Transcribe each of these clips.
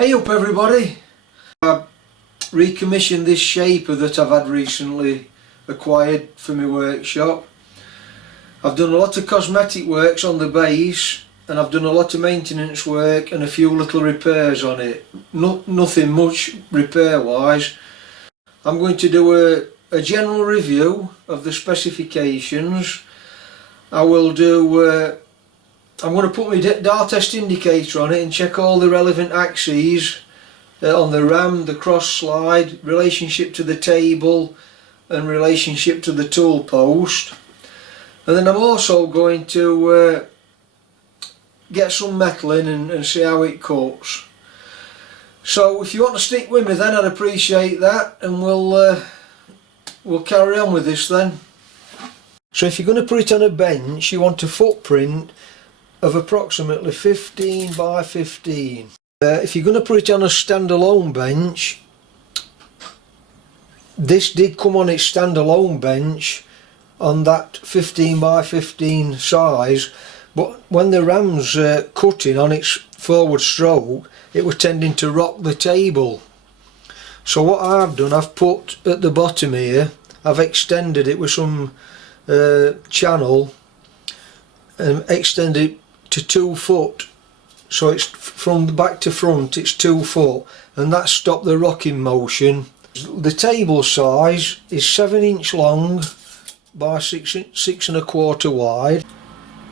Hey up everybody! I've recommissioned this shaper that I've had recently acquired for my workshop. I've done a lot of cosmetic works on the base and I've done a lot of maintenance work and a few little repairs on it. Nothing much repair wise. I'm going to do a general review of the specifications. I will do I'm going to put my dial test indicator on it and check all the relevant axes on the ram, the cross slide, relationship to the table and relationship to the tool post. And then I'm also going to get some metal in and see how it cuts. So if you want to stick with me then, I'd appreciate that, and we'll carry on with this then. So if you're going to put it on a bench, you want a footprint of approximately 15 by 15. If you're going to put it on a standalone bench, this did come on its standalone bench on that 15 by 15 size, but when the ram's cutting on its forward stroke, it was tending to rock the table. So what I've done, I've put at the bottom here, I've extended it with some channel and extended it to 2 foot, so it's from the back to front, it's 2 foot, and that stopped the rocking motion. The table size is 7" long by 6 1/4 wide.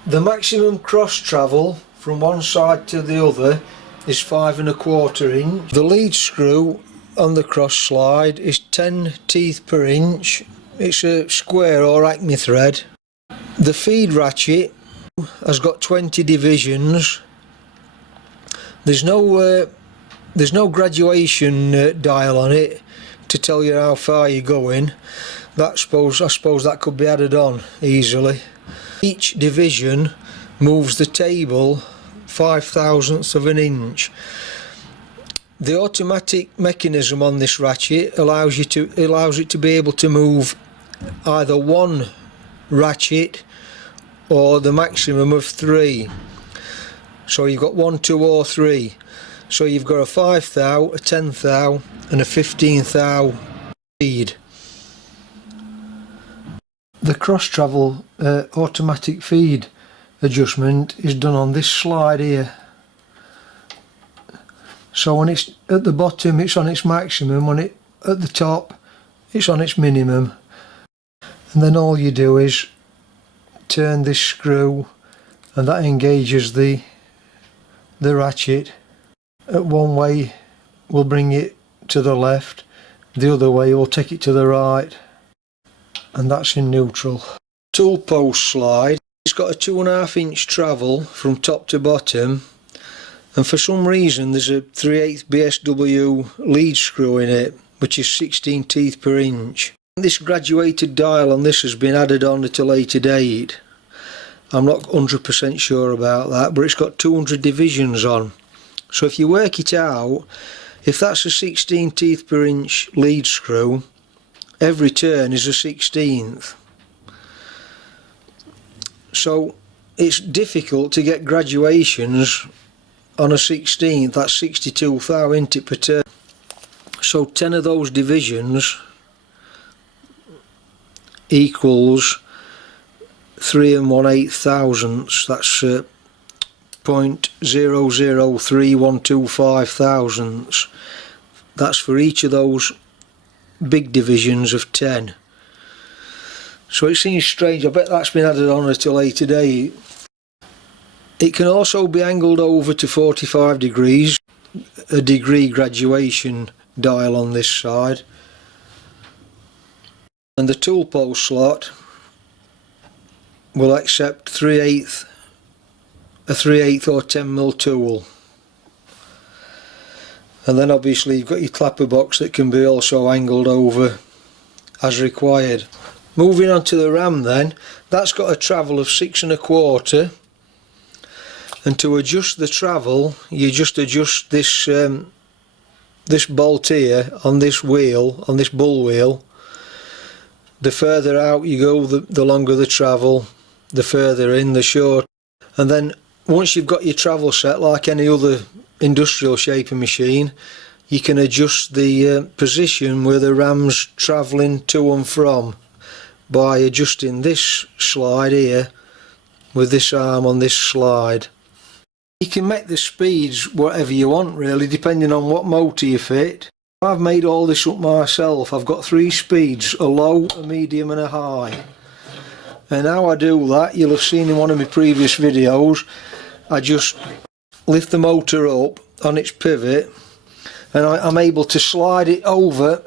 The maximum cross travel from one side to the other is 5 1/4 inch. The lead screw on the cross slide is 10 teeth per inch. It's a square or acme thread. The feed ratchet has got 20 divisions. There's no graduation dial on it to tell you how far you're going. I suppose that could be added on easily. Each division moves the table 5/1000ths of an inch. The automatic mechanism on this ratchet allows it to be able to move either one ratchet or the maximum of 3. So you've got 1, 2 or 3. So you've got a 5 thou, a 10 thou and a 15 thou feed. The cross travel automatic feed adjustment is done on this slide here. So when it's at the bottom it's on its maximum, when it at the top it's on its minimum. And then all you do is turn this screw and that engages the ratchet. At one way will bring it to the left, the other way will take it to the right, and that's in neutral. Tool post slide, it's got a 2.5 inch travel from top to bottom, and for some reason there's a 3/8 BSW lead screw in it, which is 16 teeth per inch. This graduated dial on this has been added on at a later date. I'm not 100% sure about that, but it's got 200 divisions on. So if you work it out, if that's a 16 teeth per inch lead screw, every turn is a 16th. So it's difficult to get graduations on a 16th. That's 62 thou, isn't it, per turn? So 10 of those divisions equals 3 1/8 thousandths. That's 0.003125 thousandths. That's for each of those big divisions of 10. So it seems strange. I bet that's been added on at a later date. It can also be angled over to 45 degrees, a degree graduation dial on this side. And the tool post slot will accept a 3/8 or 10mm tool. And then obviously you've got your clapper box that can be also angled over as required. Moving on to the ram then, that's got a travel of 6 1/4, and to adjust the travel you just adjust this this bolt here on this wheel, on this bull wheel. The further out you go, the longer the travel, the further in, the short. And then once you've got your travel set, like any other industrial shaping machine, you can adjust the position where the ram's travelling to and from by adjusting this slide here with this arm on this slide. You can make the speeds whatever you want really, depending on what motor you fit. I've made all this up myself. I've got 3 speeds, a low, a medium and a high. And how I do that, you'll have seen in one of my previous videos, I just lift the motor up on its pivot and I'm able to slide it over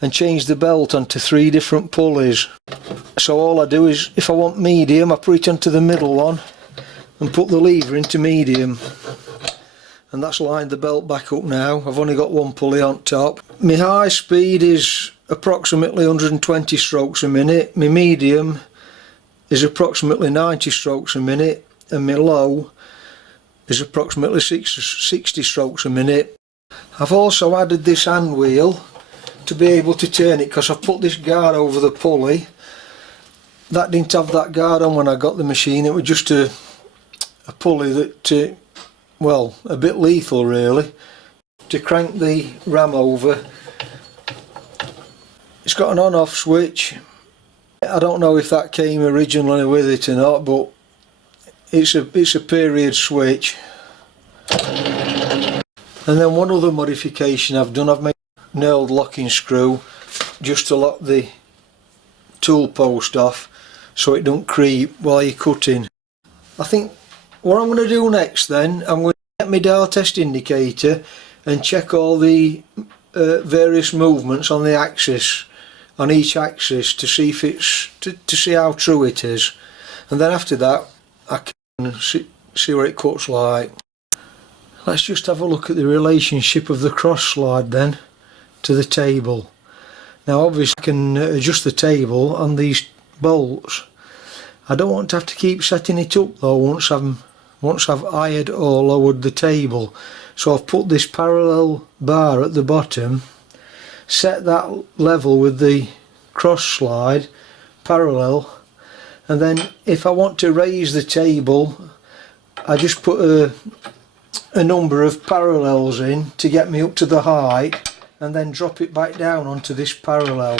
and change the belt onto 3 different pulleys. So all I do is, if I want medium, I put it onto the middle one and put the lever into medium. And that's lined the belt back up now. I've only got 1 pulley on top. My high speed is approximately 120 strokes a minute. My medium is approximately 90 strokes a minute. And my low is approximately 60 strokes a minute. I've also added this hand wheel to be able to turn it, because I've put this guard over the pulley. That didn't have that guard on when I got the machine. It was just a pulley that, well, a bit lethal really, to crank the ram over. It's got an on-off switch. I don't know if that came originally with it or not, but it's a period switch. And then one other modification I've done, I've made a nailed locking screw just to lock the tool post off so it don't creep while you're cutting. I think what I'm going to do next then, I'm going to get my dial test indicator and check all the various movements on the axis, on each axis, to see if it's to see how true it is. And then after that I can see what it cuts like. Let's just have a look at the relationship of the cross slide then to the table. Now obviously I can adjust the table on these bolts. I don't want to have to keep setting it up though once I've highed or lowered the table. So I've put this parallel bar at the bottom, set that level with the cross slide parallel, and then if I want to raise the table I just put a number of parallels in to get me up to the height, and then drop it back down onto this parallel.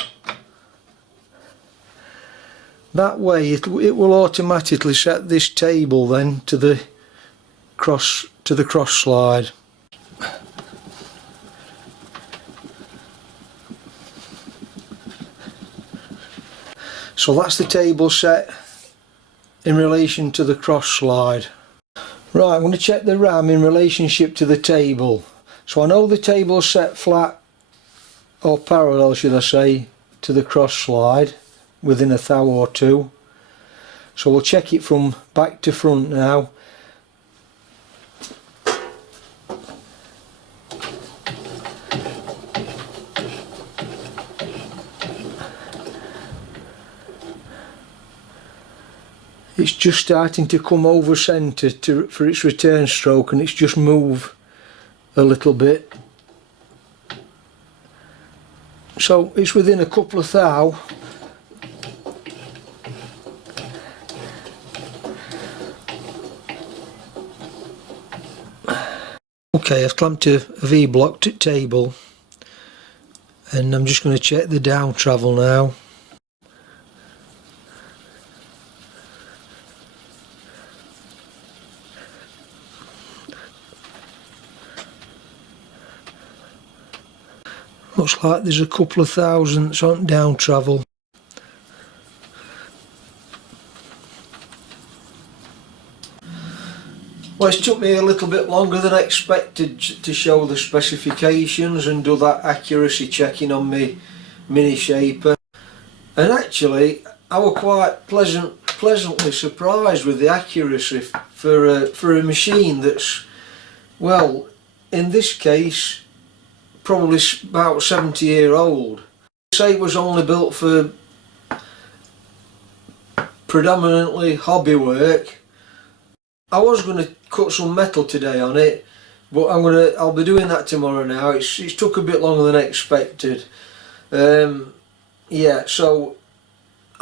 That way it will automatically set this table then to the cross slide. So that's the table set in relation to the cross slide. Right, I'm going to check the ram in relationship to the table. So I know the table's set flat, or parallel should I say, to the cross slide within a thou or two. So we'll check it from back to front now. It's just starting to come over centre for its return stroke, and it's just moved a little bit. So it's within a couple of thou. Okay, I've clamped a V-block table, and I'm just going to check the down travel now. Looks like there's a couple of thousandths on down travel. Well, it's took me a little bit longer than expected to show the specifications and do that accuracy checking on my mini shaper. And actually I was quite pleasantly surprised with the accuracy for a machine that's, well, in this case probably about 70-year-old. Say it was only built for predominantly hobby work. I was going to cut some metal today on it, but I'll be doing that tomorrow now. It's took a bit longer than expected. Yeah, so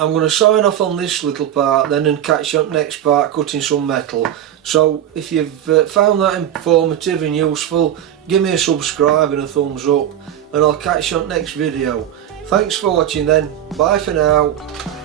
I'm going to sign off on this little part then and catch you on the next part cutting some metal. So if you've found that informative and useful, give me a subscribe and a thumbs up, and I'll catch you on the next video. Thanks for watching then, bye for now.